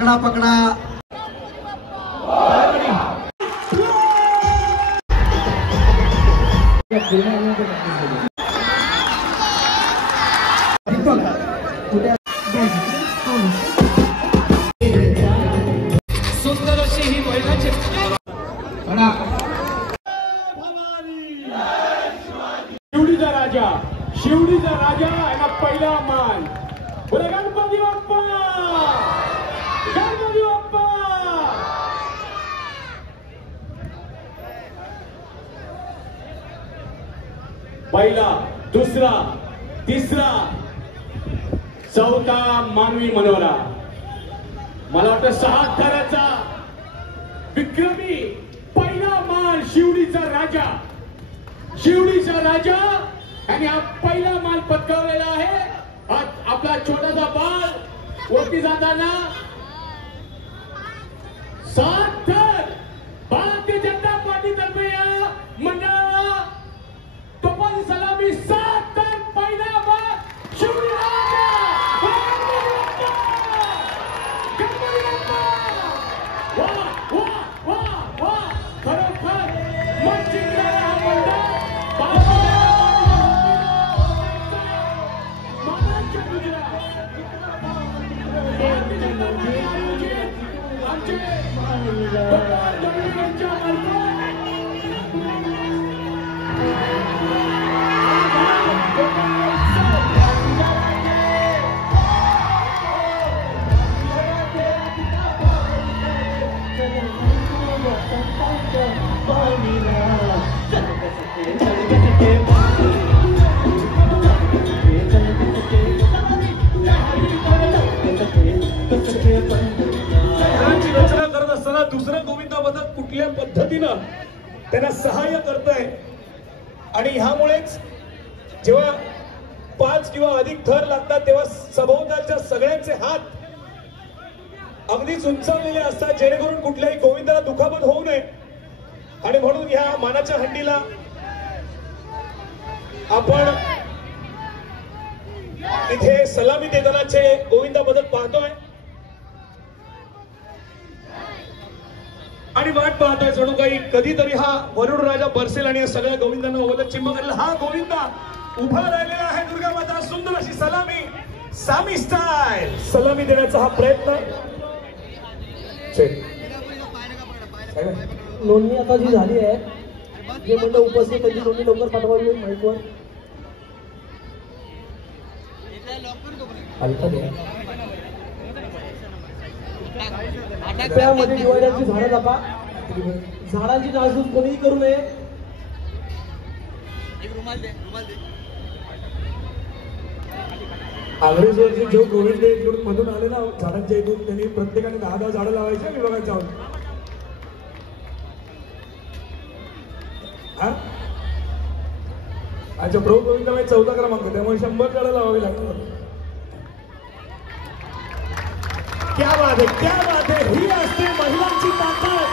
पकडा पकडा सुंदर अशी ही बैलाची शिवडीचा राजा याला पहिला मान. बोले गणपती बाप्पा, गणपती बाप्पा. पहिला, दुसरा, तिसरा, चौथा मानवी मनोरा. मला वाटतं 6 थराचा विक्रमी पहिला मान शिवडीचा राजा. शिवडीचा राजा आणि हा पहिला मान पटकावलेला आहे. आपला छोटासा बाळ वरती जाताना 7 थर भारतीय जनता पार्टीतर्फे या मंडळाला टोपण सलामी 7 थर पहिला मान शिवडी राजा. खरोखर मन जिंकणारा हा मंडळ रचना करत असताना दुसरं गोविंदा पथक कुठल्या पद्धतीनं त्यांना सहाय्य करतंय आणि ह्यामुळेच जेव्हा 5 किंवा अधिक थर लागतात तेव्हा सभोवतालच्या सगळ्यांचे हात अगदीच उंचावलेले असतात जेणेकरून कुठल्याही गोविंदाला दुखापत होऊ नये. आणि म्हणून ह्या मानाच्या हंडीला आपण इथे सलामी देतानाचे गोविंदा पथक पाहतोय आणि वाट पाहतोय जणू काही कधीतरी हा वरुड राजा बरसेल आणि या सगळ्या गोविंदांना ओवलं चिंब करेल. हा गोविंदा उभा राहिलेला आहे. दुर्गा माता सुंदर अशी सलामी सामी स्टाईल सलामी देण्याचा हा प्रयत्न. नोंदणी आता जी झाली आहे जे मंडळ उपस्थित त्याची नोंदणी लवकर पाठवावी माईकवर. त्यामध्ये डिवायडरची झाडं दाखवा. झाडांची नासधूस कोणीही करू नये. काँग्रेसवरचे जो गोविंद इकडून मधून आले ना झाडांच्या इथून त्यांनी प्रत्येकाने 10-10 झाडं लावायचे विभागाच्या. अच्छा प्रभू गोविंदाबाई 14 क्रमांक त्यामुळे 100 झाडं लावावी लागतात. क्या बात आहे, क्या बात आहे. ही असते महिलांची ताकद.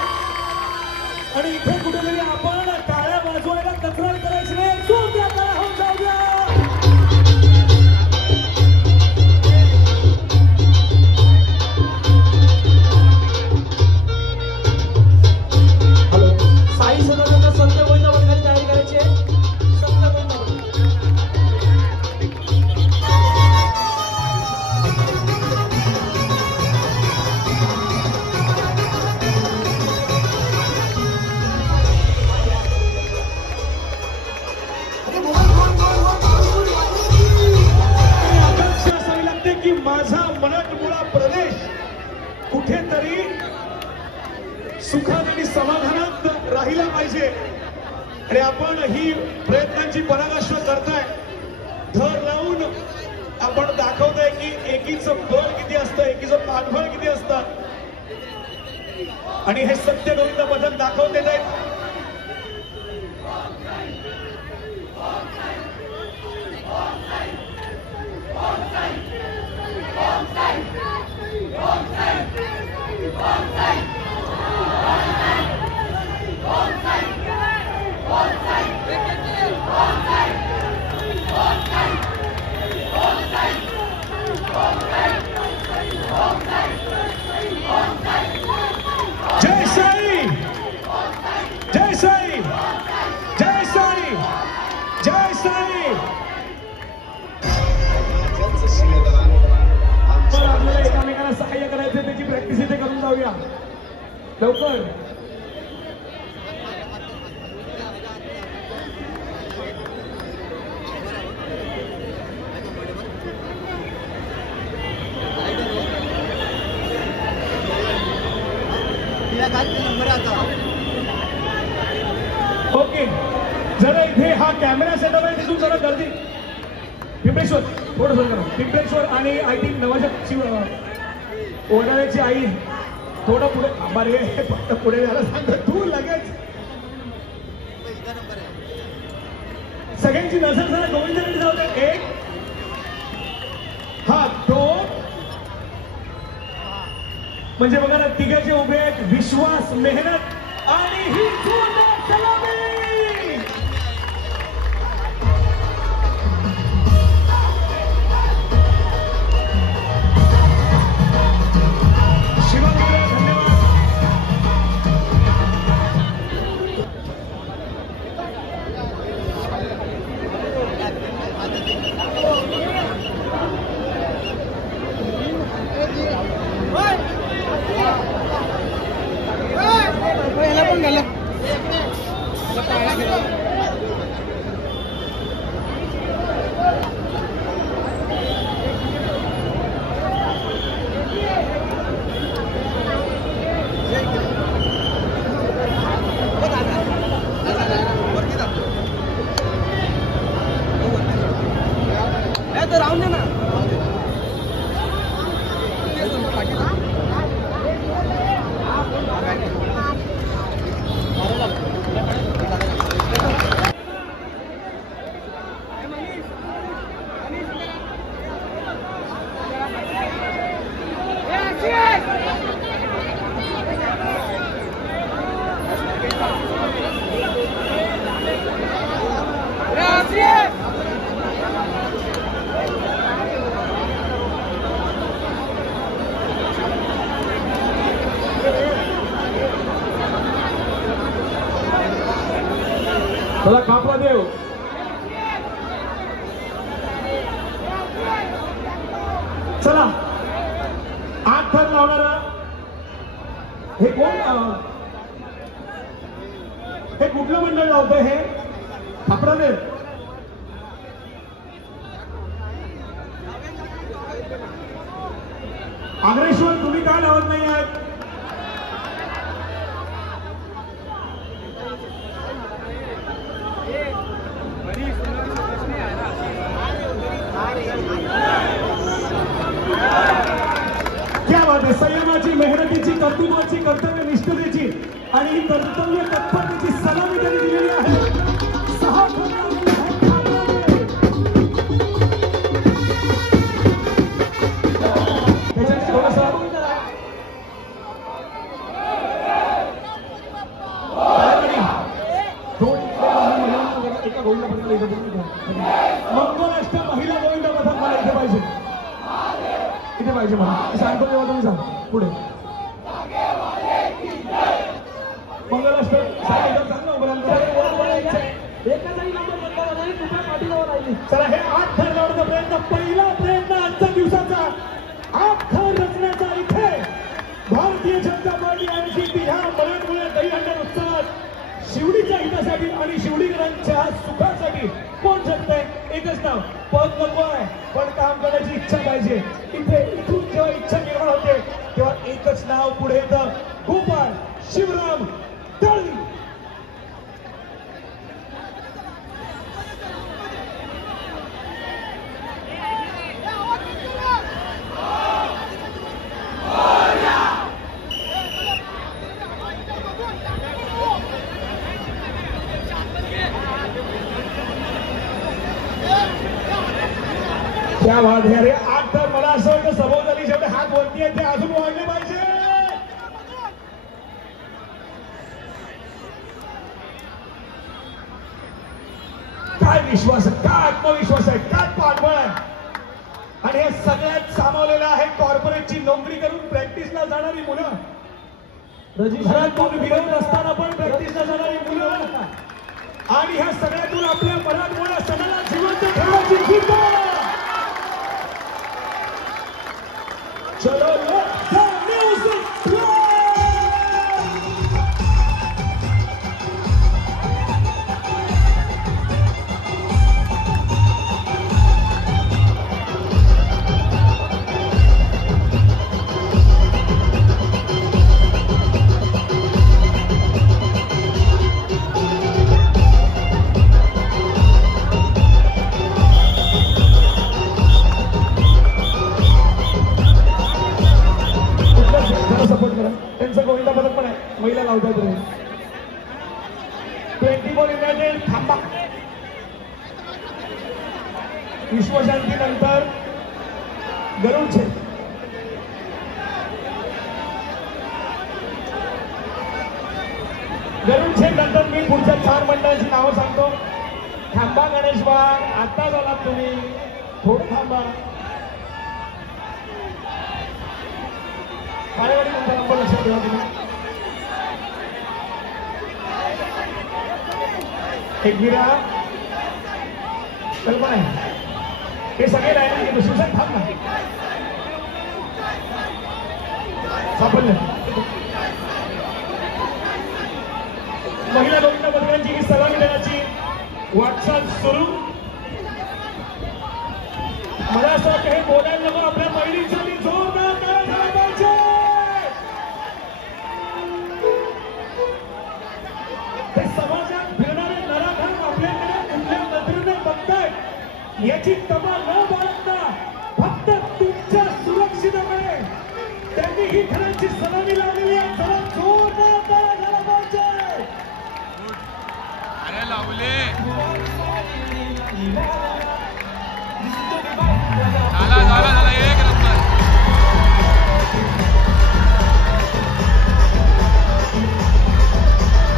आणि इथे कुठेतरी आपण टाळ्या वाजवायला तक्रार करायची नाही. जोरदार टाळ्या होऊन जाऊ द्या. हॅलो साई सदाचा संत गोविंदा पथकाची तयारी करायची आहे. संत गोविंदा माझा मराठमोळा प्रदेश कुठेतरी सुखात आणि समाधानात राहिला पाहिजे आणि आपण ही प्रयत्नांची पराकाष्ठा करताय. धर लावून आपण दाखवतोय की एकीचं बळ किती असतं, एकीचं पाठबळ किती असतं आणि हे सत्य गोविंद पथक दाखवते आहेत. देसाई. पण आपल्याला एकामेकाला सहाय्य करायचं, त्याची प्रॅक्टिस इथे करून जाऊया लवकर. ओके, जरा इथे हा कॅमेरा सेटअप आहे तिथून जरा गर्दी. पिंपळेश्वर थोडं करा. पिंपळेश्वर आणि आय थिंक नवाजाची ओढाण्याची आई थोडं पुढे. अरे फक्त पुढे जायला सांगतो तू लगेच. सगळ्यांची नजर जरा गोविंदाकडे जाऊ दे. 1 हा 2 म्हणजे बघा ना, तिघाचे उभे आहेत. विश्वास, मेहनत आणि ही जोरदार सलामी. चला कापला देव. चला 8 थर लावणारा हे कोण? हे कुठलं मंडळ लावतंय? हे कापला देव. अग्रेश्वर तुम्ही काय लावत नाही आहात? क्या बात आहे. संयमाची, मेहनतीची, कर्तृत्वाची, कर्तव्यनिष्ठतेची आणि ही कर्तव्य तत्परतेची सलामी त्यांनी दिलेली आहे. 6 मंगलाष्टक महिला गोविंद पथक मला इथे पाहिजे. इथे पाहिजे मला. सांगतो तेव्हा तुम्ही सांग पुढे. मंगलाष्टक चांगलं उभं. चला हे 8 थर लावण्याचा प्रयत्न, पहिला प्रयत्न आजच्या दिवसाचा. 8 थर रचण्याचा इथे भारतीय जनता पार्टी आणि ह्या मराठमोळ्या दहीहंडी उत्सवात शिवडीच्या हितासाठी आणि शिवडीकरांच्या सुखासाठी कोण जगतंय? एकच नाव. पद नको आहे, पण काम करण्याची इच्छा पाहिजे. इथून जेव्हा इच्छा निर्माण होते तेव्हा एकच नाव पुढे येतं. गोपाळ शिवराम दळवी. क्या बात है रे. 8 तर मला असं वाटतं सभोवताली जेवढे हात वरती आहेत ते अजून वाढले पाहिजे. काय विश्वास आहे, काय आत्मविश्वास आहे, काय पाठबळ आहे. आणि हे सगळ्यात सामावलेलं आहे कॉर्पोरेटची नोकरी करून प्रॅक्टिसला जाणारी मुलं, घरातून विरोध असताना पण प्रॅक्टिसला जाणारी मुलं. आणि ह्या सगळ्यातून आपल्या मराठमोळ्या सणाला जिवंत ठेवण्याची जिद्द. चलो let the music play. Support करा. त्यांचं गोविंदा पदक पण आहे, महिला लावतात रे. 24 युनायटेड थांबा. विश्वशांतीनंतर गरुडचे नंतर मी पुढच्या 4 मंडळाची नावं सांगतो. थांबा गणेश वाघ, आता झालात तुम्ही, थोडं थांबा. पायवाडी तुमचा नंबर लक्षात ठेवा तुम्ही. एकविरा कल्पना आहे, हे सगळे राहिले की दुसऱ्या थांब ना. सापडलं. महिला गोविंदा पदकांची ही सलामी देण्याची वाटचाल सुरू. मला असं वाटतं हे बोलायला नको, आपल्या महिलींसाठी जोरदार टाळ्या झाल्या पाहिजे. ते समाजात फिरणारे नराधम आपल्याकडे कुठल्या नजरेने बघतायत याची तमा न बाळगता फक्त तुमच्या सुरक्षिततेमुळे त्यांनी ही खेळाची सलामी लावलेली आहे. जरा जोरदार टाळ्या झाल्या पाहिजे. अरे लावले झाला एक नंबर.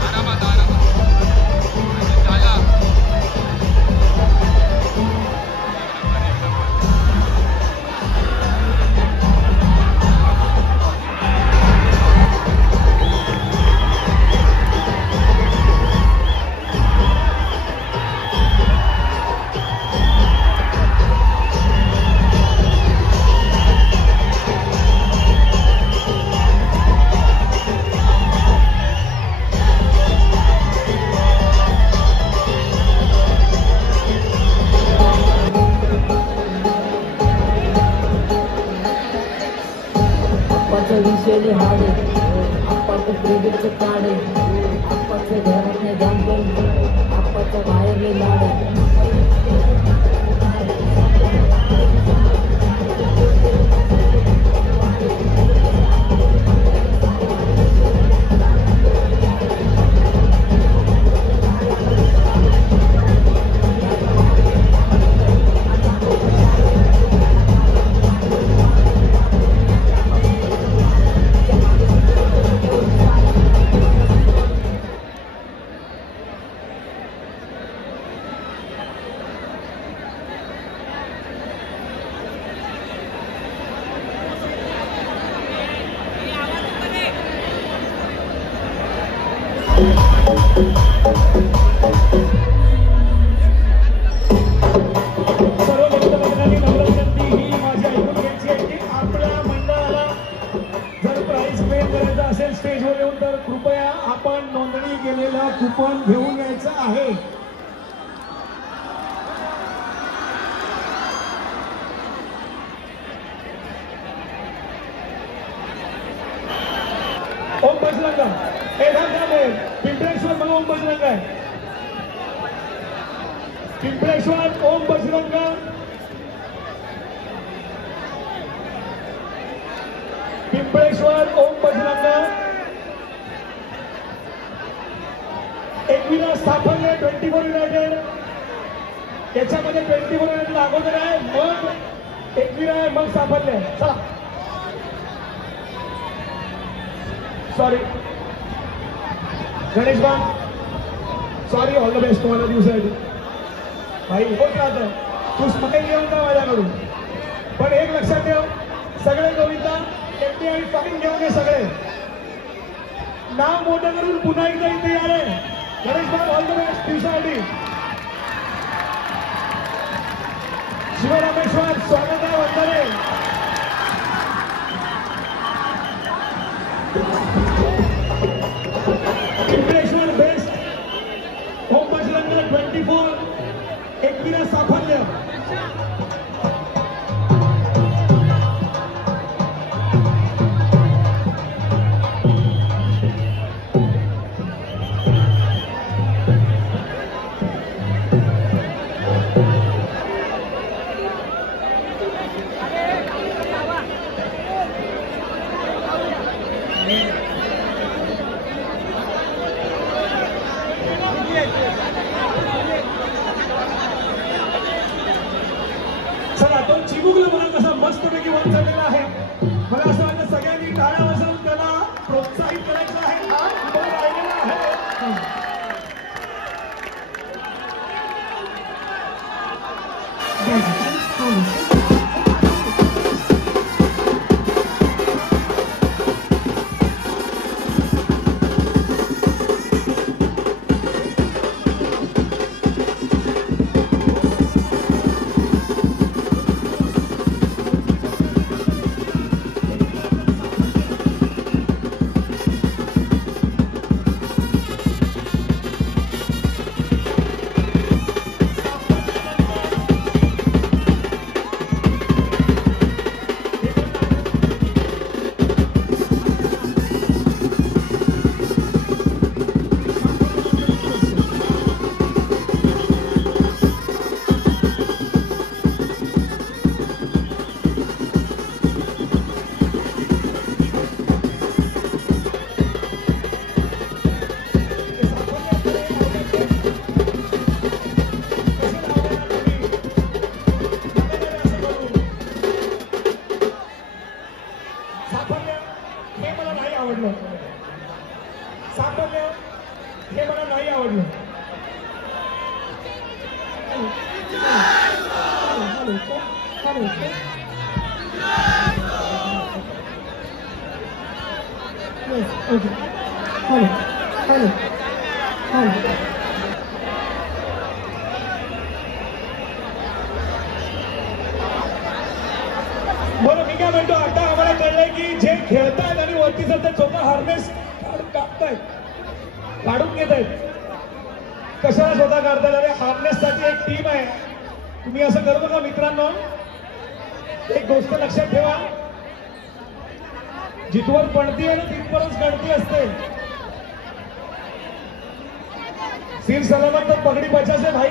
आरामात झाला. विषयले हाडे आप्पाचं क्रेडिटचं काढे आप्पाचं घरातले जाम करून आप्पाच्या बाहेरले लाडे. स्टेजवर येऊन तर कृपया आपण नोंदणी केलेलं कुपन घेऊन यायचं आहे. ओम बजरंग पिंपळेश्वर मला ओम बजरंग आहे. पिंपळेश्वर ओम बजरंग पिंपळेश्वर ओम बजरंग एकविरा स्थापने 24 युनायटेड. त्याच्यामध्ये 24 युनायटेड अगोदर आहे, मग एकविरा आहे, मग सापडले. चला सॉरी गणेश बाग, सॉरी, ऑल द बेस्ट तुम्हाला दिवसासाठी. भाई होत राहतं, तू स्माईल घेऊन जा माझ्याकडून. पण एक लक्षात ठेव, सगळे गोविंदा एकटी आणि फाईन घेऊन ये. सगळे नाव मोठं करून पुन्हा एकदा इथे या रे. गणेश भाऊ ऑल द बेस्ट दिवसासाठी. शिवरामेश्वर स्वागत आहे वंदने. पिंपळेश्वर बेस्ट होम बजरंग 24 एकविरा साफल्य. चला तो चिमुकला मला कसा मस्तपैकी वन चढलेला आहे. मला असं वाटतं सगळ्यांनी टाळ्या वाजवून त्याला प्रोत्साहित करायचं आहे. तो राहिलेला आहे. सापडलं हे मला नाही आवडलं. बरं मी काय म्हणतो, आता आम्हाला कळलंय की जे खेळतायत आणि वरती सध्या स्वतः हार्नेस काढतायत, काढून घेत आहेत. कशाला स्वतः काढतायत? अरे हार्नेस साठी एक टीम आहे. तुम्ही असं करू नका मित्रांनो. एक गोष्ट लक्षात ठेवा, जिथवर पडती आहे ना तिथपर्यंत गणती असते. सिर सलामत तर पगडी बचासे भाई.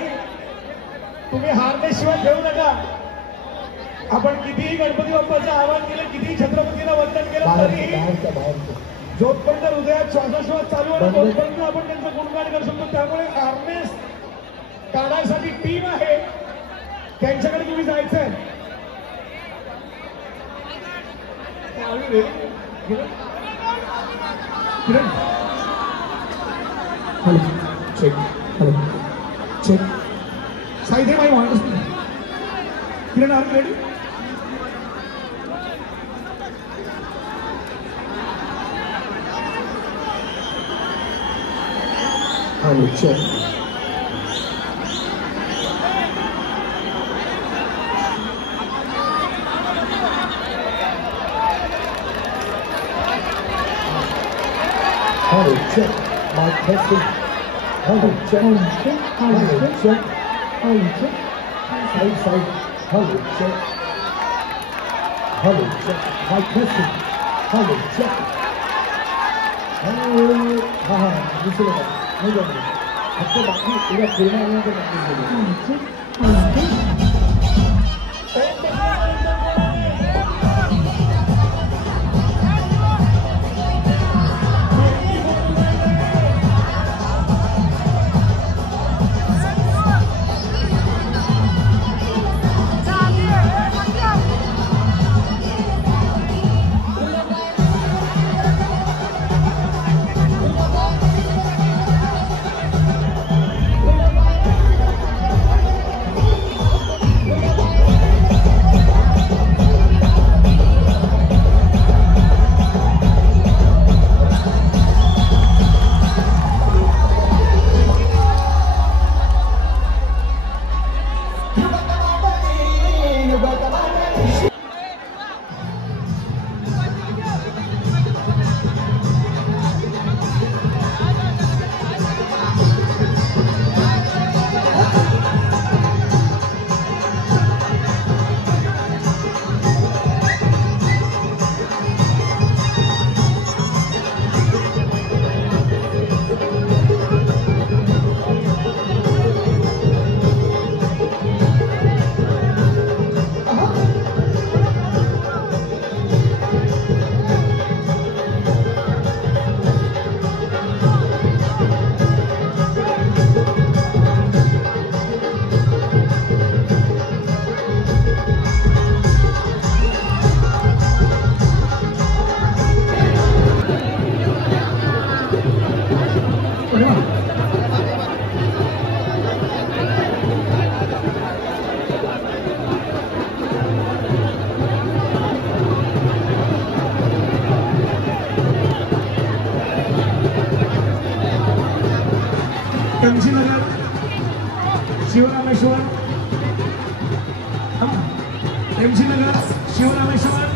तुम्ही हार्नेस शिवाय खेळू नका. आपण कितीही गणपती बाप्पाचं आवाहन केलं, कितीही छत्रपतीला वंदन केलं तरीही जोपर्यंत हृदयात श्वासोश्वास चालू आहे तोपर्यंत आपण त्यांचं गुणगान करू शकतो. त्यामुळे हार्नेस काढायसाठी टीम आहे, त्यांच्याकडे तुम्ही जायचंय. चेक चेक साईदे माई माणूस Kiran are ready. Hello, check. Hello, check. My testing. Hello, check. Hello, check. Hello, check. Hello, check. Side, side. Hello, check. Hello, check. My testing. Hello, check. Hello. Ha ha. Listen to that. नहीं जाएंगे सबसे बाकी पूरा खेलना है तो शिवरामेश्वर, MG नगर, शिवरामेश्वर,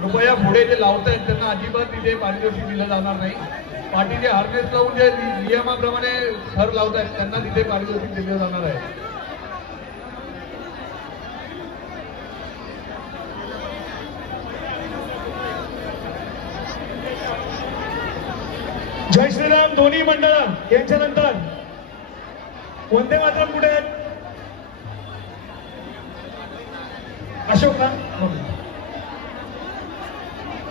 कृपया पुढे जे लावतायत त्यांना अजिबात तिथे पारितोषिक दिलं जाणार नाही. पाठीचे हार्नेस लावून जे नियमाप्रमाणे थर लावतायत त्यांना तिथे पारितोषिक दिलं जाणार आहे. जय श्रीराम दोन्ही मंडळ यांच्यानंतर वंदे मातरम कुठे आहेत? अशोक ना,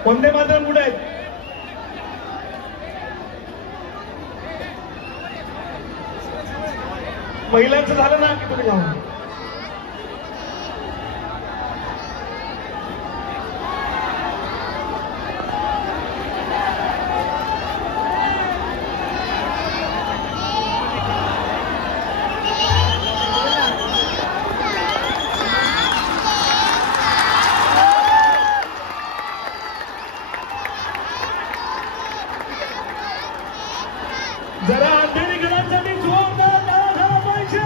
वंदे मातरम कुठे आहेत? महिलांचं झालं ना की तुम्ही जाऊन जरा अंधेरी घरांसाठी जोरदार टाळ्या झाला पाहिजे.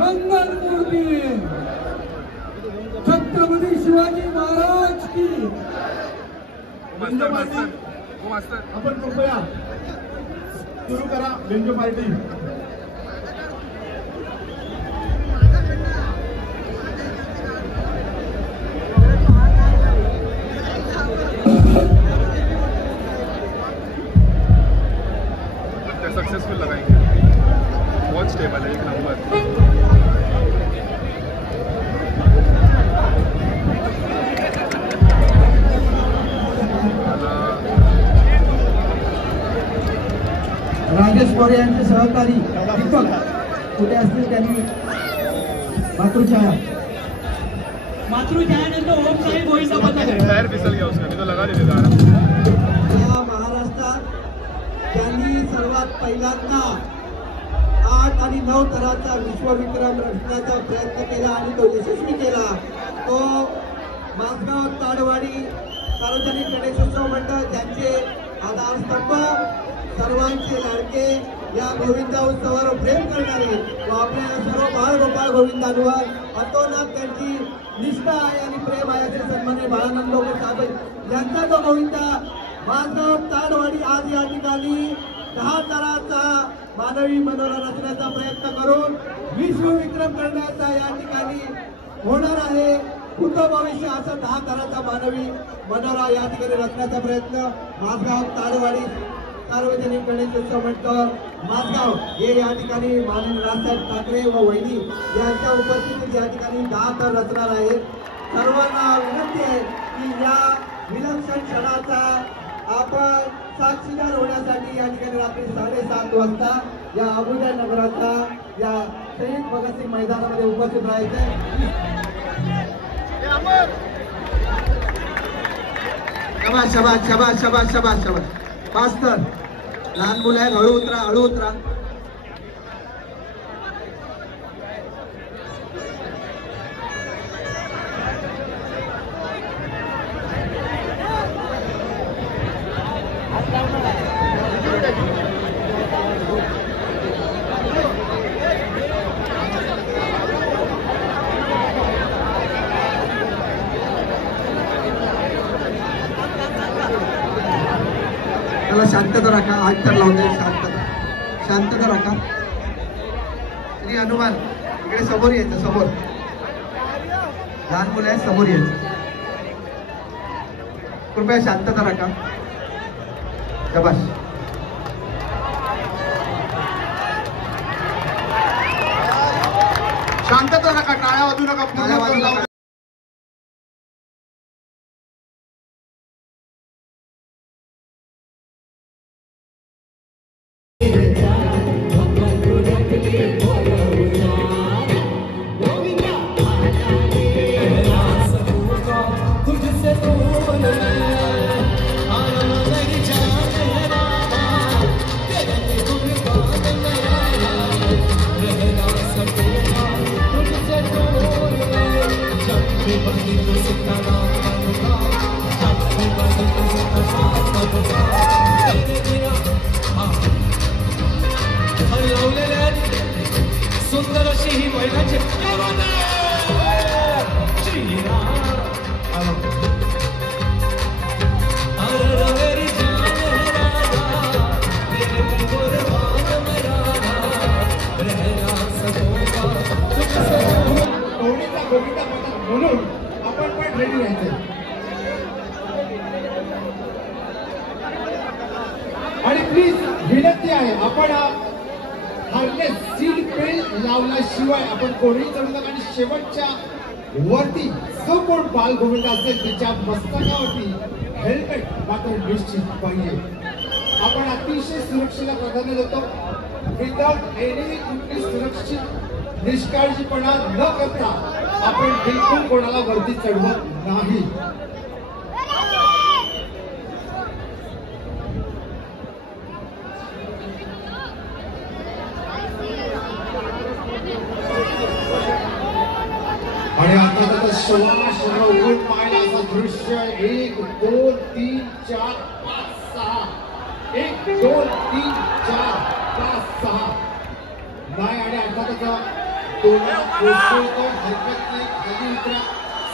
मंगलमूर्ती छत्रपती शिवाजी महाराज की. आपण कृपया सुरू करा बेंजो पार्टी. सक्सेसफुल लगाएंगे. बहुत स्टेबल है, एक नंबर. राजेश मोरे यांचे सहकारी दीपक कुठे असतील त्यांनी मातृछाया नंतर ओम साहेब गोविंदा पथक टायर फिसल गया उसका, नहीं तो लगा देते था. या महाराष्ट्रात त्यांनी सर्वात पहिल्यांदा 8 आणि 9 तराचा विश्वविक्रम रचण्याचा प्रयत्न केला आणि तो यशस्वी केला. तो माझगाव ताडवाडी सार्वजनिक गणेशोत्सव मंडळ ज्यांचे आधारस्तंभ सर्वांचे लाडके या गोविंदा उत्सवावर प्रेम करणारे व आपल्या सर्व बाळगोपाळ गोविंदांवर अतोनात त्यांची निष्ठा आहे आणि प्रेम आहे असे सन्माननीय बाळानंद लोकर साहेब यांचा जो गोविंदा माझगाव ताडवाडी आज या ठिकाणी 10 तराचा मानवी मनोरा रचण्याचा प्रयत्न करून विश्वविक्रम करण्याचा या ठिकाणी होणार आहे. पुढचं भविष्य असं 10 तराचा मानवी मनोरा या ठिकाणी रचण्याचा प्रयत्न माझगाव ताडवाडी सार्वजनिक गणेशोत्सव मंडळ माझगाव हे या ठिकाणी माननीय राजसाहेब ठाकरे व वहिनी यांच्या उपस्थितीत या ठिकाणी 10 तर रचणार आहेत. सर्वांना विनंती आहे की या विलक्षण क्षणाचा आपण साक्षीदार होण्यासाठी या ठिकाणी रात्री 7:30 वाजता या अबुजा नगराच्या या शहीद भगतसिंग मैदानामध्ये उपस्थित राहायचे. शबाश शबाश शबाश शबाश शबाश शबाश. मास्तर लहान मुलं आहेत, हळू उतरा हळू उतरा. त्याला शांतता राखा. हात तर लावून दे. शांतता राखा. श्री हनुमान इकडे समोर यायचं. समोर लहान मुलं आहेत, समोर यायचं. कृपया शांतता राखा. शबाश. शांतता राखा. टाळ्या वाजू नका. सुंदर अशी ही बैलाची म्हणून आपण पण रेडी राहायचं आणि प्लीज विनंती आहे आपण हार्नेस सीट बेल्ट लावल्याशिवाय आपण कोणीही चढू नका आणि शेवटच्या वरती जो कोण बालगोविंद असेल त्याच्या मस्तकावरती हेल्मेट मात्र निश्चित पाहिजे. आपण अतिशय सुरक्षेला प्राधान्य देतो. विदाउट एनी कुठली सुरक्षित निष्काळजीपणा न करता आपण बिलकुल कोणाला वरती चढवत नाही. आणि आता त्याचा श्वास रोखून पाहिला असा दृश्य 1 2 3 4 5 6 1 2 3 4 5 6 नाही आणि आता त्याचा तोंडाला कोसळतो. हरकत नाही, खाली उतरा,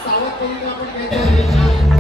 सावधपणे आपण घ्यायचं.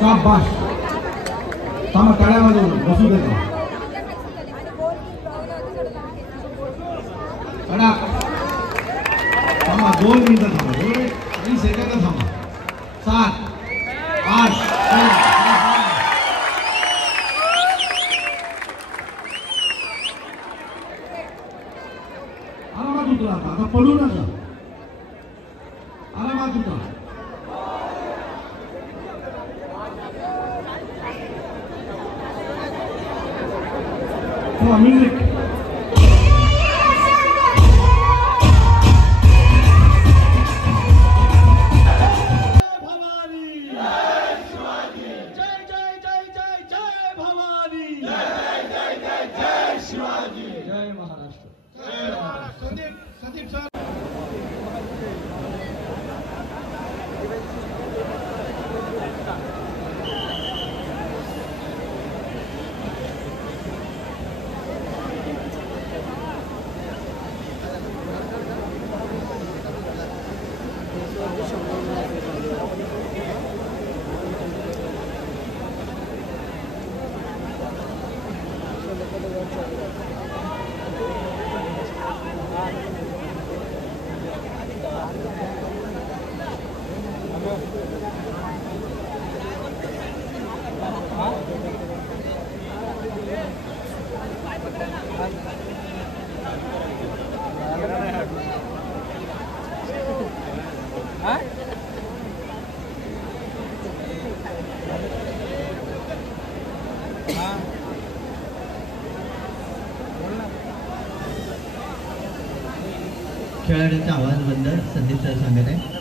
शाबाश, थांबा, टाळ्या वाजवून बसू देतो. थांबा, 2 मिनिटं थांबा, 2 सेकंद थांबा. 7 8 आरामात उतरा. आता पडू नका, आरामात उतरा. म्युझिक खेळाडूचा आवाज बंद. संदीप सर सांगत आहे.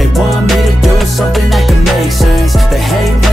They want me to do something that can make sense. They hate